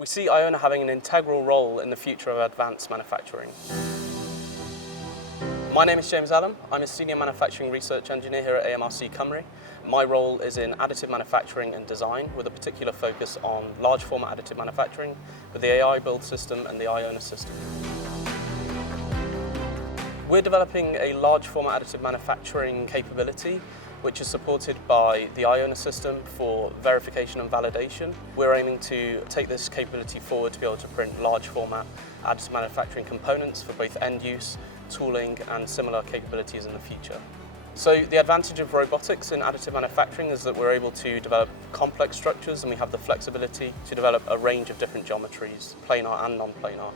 We see IONA having an integral role in the future of advanced manufacturing. My name is James Allum. I'm a Senior Manufacturing Research Engineer here at AMRC Cymru. My role is in additive manufacturing and design with a particular focus on large format additive manufacturing with the AI build system and the IONA system. We're developing a large format additive manufacturing capability which is supported by the IONA system for verification and validation. We're aiming to take this capability forward to be able to print large format additive manufacturing components for both end use, tooling and similar capabilities in the future. So the advantage of robotics in additive manufacturing is that we're able to develop complex structures and we have the flexibility to develop a range of different geometries, planar and non-planar.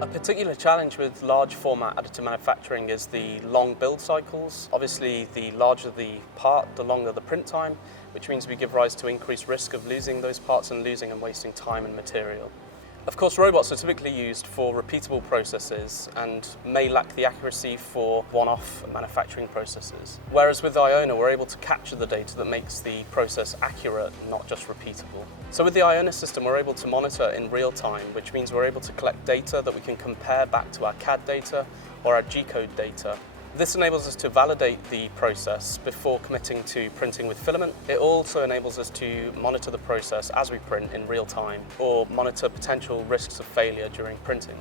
A particular challenge with large format additive manufacturing is the long build cycles. Obviously, the larger the part, the longer the print time, which means we give rise to increased risk of losing those parts and losing and wasting time and material. Of course, robots are typically used for repeatable processes and may lack the accuracy for one-off manufacturing processes. Whereas with IONA, we're able to capture the data that makes the process accurate, not just repeatable. So with the IONA system, we're able to monitor in real time, which means we're able to collect data that we can compare back to our CAD data or our G-code data. This enables us to validate the process before committing to printing with filament. It also enables us to monitor the process as we print in real time or monitor potential risks of failure during printing.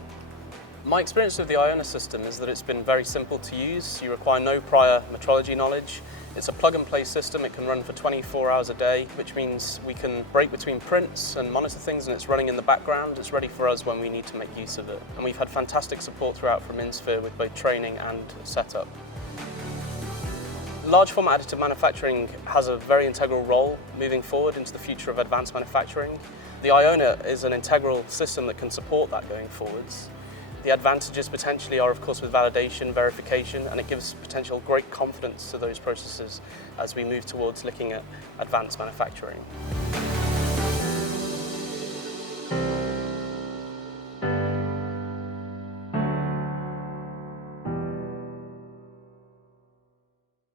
My experience with the IONA system is that it's been very simple to use. You require no prior metrology knowledge. It's a plug-and-play system. It can run for 24 hours a day, which means we can break between prints and monitor things, and it's running in the background. It's ready for us when we need to make use of it. And we've had fantastic support throughout from Insphere with both training and setup. Large format additive manufacturing has a very integral role moving forward into the future of advanced manufacturing. The IONA is an integral system that can support that going forwards. The advantages potentially are, of course, with validation, verification, and it gives potential great confidence to those processes as we move towards looking at advanced manufacturing.